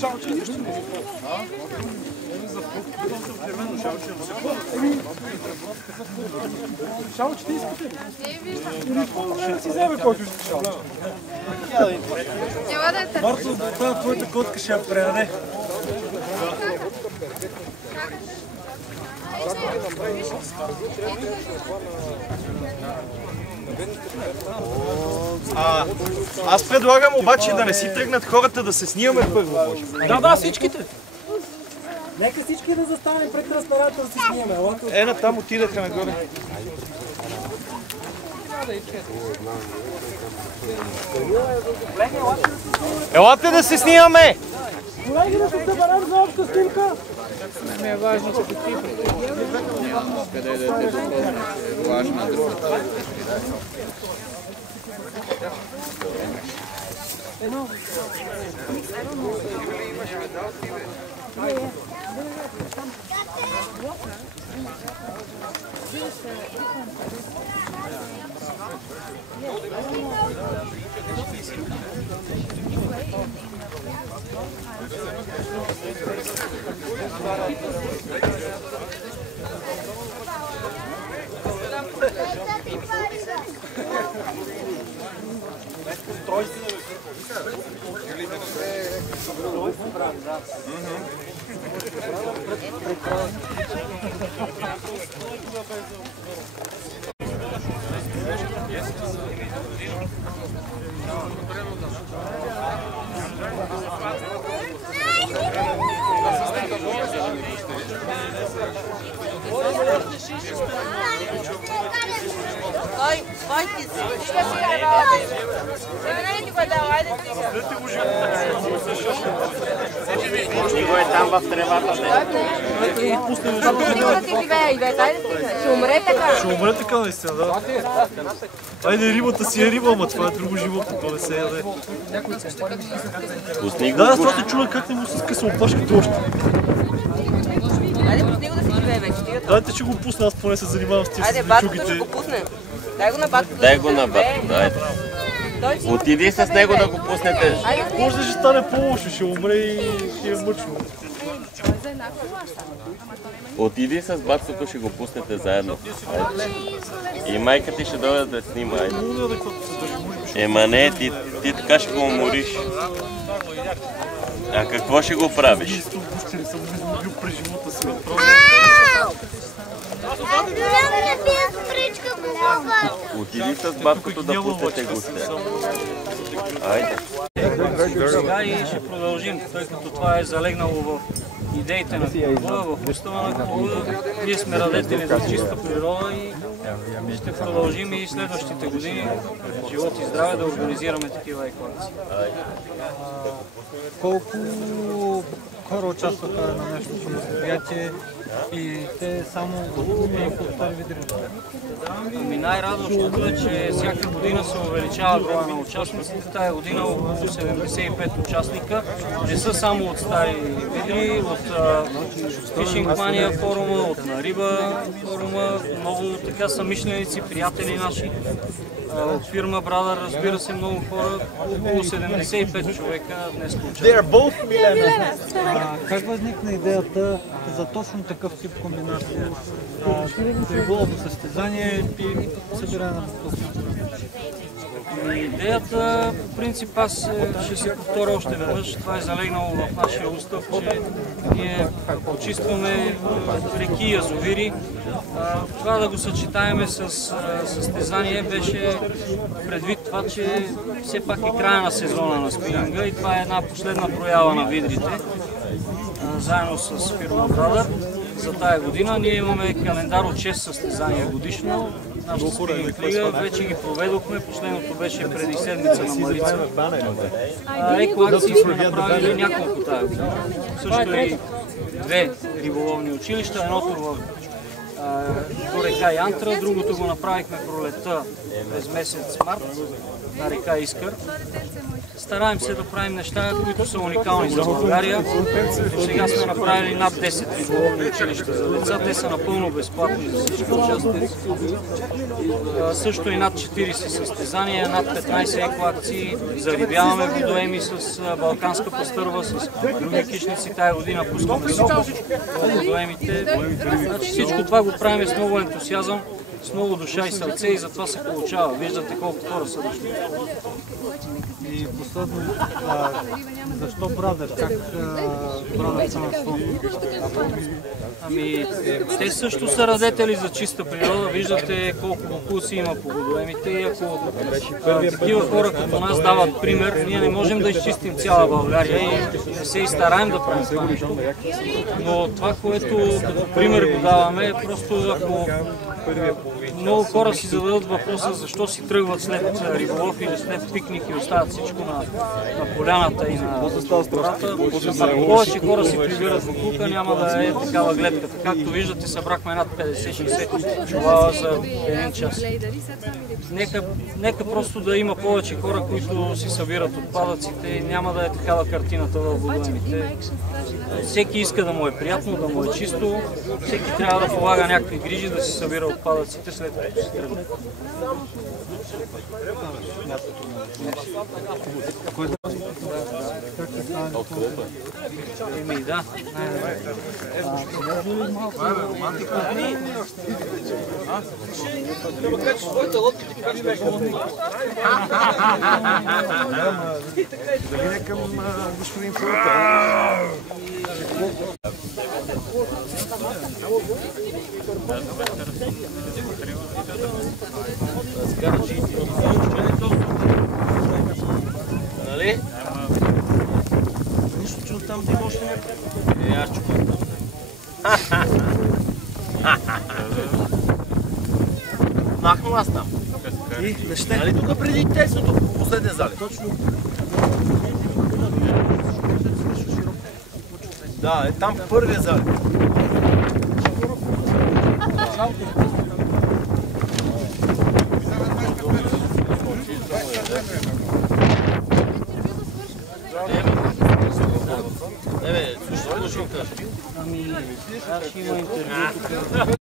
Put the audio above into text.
Шалче нищо не е. Шалче ти искате ли? Или по-добре си вземе, който ще шалче. Марто, това твоята котка ще я преяде. Аз предлагам обаче да не си тръгнат хората да се снимаме първо. Да, всичките. Нека всички да застанем пред трансперата да се снимаме. Ена там отидаха нагоре. Елате да се снимаме! Колеги, да се съберем за обща снимка! Не е важно като цифри. Къде да те допълниш е важна другата. Него е там в тревата. Ще умре така. Ще умре така наистина, да. Айде, рибата си е риба, ама това е друго животно, то не се яде. Да, аз това се чува как не му се скъса опашката още. Айде, пусни го да си живее вече. Дайте, че го пусна, аз поне се занимавам с тия Айде, баткото ще го пуснем. Дай го на баткото. Дай го на баткото, айде. Отиди с него да го пуснете. Може да ще стане по-лошо, ще умре и ще е мъчно. Отиди с баткото, ще го пуснете заедно. И майка ти ще дойде да снима. Ема не, ти така ще го умориш. А какво ще го правиш? Отиди с баткото да пуснете густе. Айде. Сега и ще продължим, тъй като това е залегнало в идеите на клуба, в устава на клуба. Ние сме радетели за чиста природа и ще продължим и следващите години, живот и здраве, да организираме такива еквации. Колко хора участваха на нашето мероприятие и те само по стари видри? Ами най-радващото е, че всяка година се увеличава броя на участниците. Тая година около 75 участника. Не са само от стари видри, от Fishing Mania форума, от на Риба форума, много така съмишленици, приятели наши. От фирма Брадър, разбира се, много хора, около 75 човека днес участват. Как възникна идеята за точно такъв тип комбинация? Риболовно състезание и събиране на бутилки? Идеята, по принцип, аз ще се повторя още веднъж. Това е залегнало в нашия устав, че ние почистваме реки и язовири. Това да го съчетаеме с състезание беше предвид това, че все пак е края на сезона на спининга и това е една последна проява на видрите. Заедно с фирма Брадър за тая година. Ние имаме календар от 6 състезания годишно. Нашата спининг лига вече ги проведохме. Последното беше преди седмица на Марица. Екоакции сме направили няколко тая година. Също и 2 риболовни училища. Едното в до река Янтра, другото го направихме пролетта през месец март на река Искър. Стараем се да правим неща, които са уникални за България. До сега сме направили над 10 риболовни училища за деца. Те са напълно безплатни за всички участници. Също и над 40 състезания, над 15 екоакции. Зарибяваме водоеми с балканска пастърва, с други кишници. Тая година пускаме сок в водоемите. Значи всичко това го правим с много ентусиазъм, с много душа и сърце и затова се получава. Виждате колко хора са дошли. И последно, защо Брадър? Как Брадър са на слон? Ами, те също са радетели за чиста природа. Виждате колко бокуси има по водоемите и ако такива хора като нас дават пример, ние не можем да изчистим цяла България и не се и стараем да правим това нещо. Но това, което като пример го даваме, е просто ако много хора си зададат въпроса защо си тръгват след риболов или след пикник и оставят всичко на поляната и на гората. Ако повече хора си прибират бокука, няма да е такава гледката. Както виждате, събрахме над 50-60 чувала за един час. Нека просто да има повече хора, които си събират отпадъците и няма да е такава картината във водоемите. Всеки иска да му е приятно, да му е чисто, всеки трябва да полага някакви грижи да си събира отпадъците след като си тръгне. Еми да. Да мине към господин Филата. Нали? Нищо, че оттам да има още някакво. Аз чукам. Махнал аз там. И не ще. Нали тук преди тесното, последния залив? Точно. Да, е там първия залив. Ами, аз ще има интервю тук.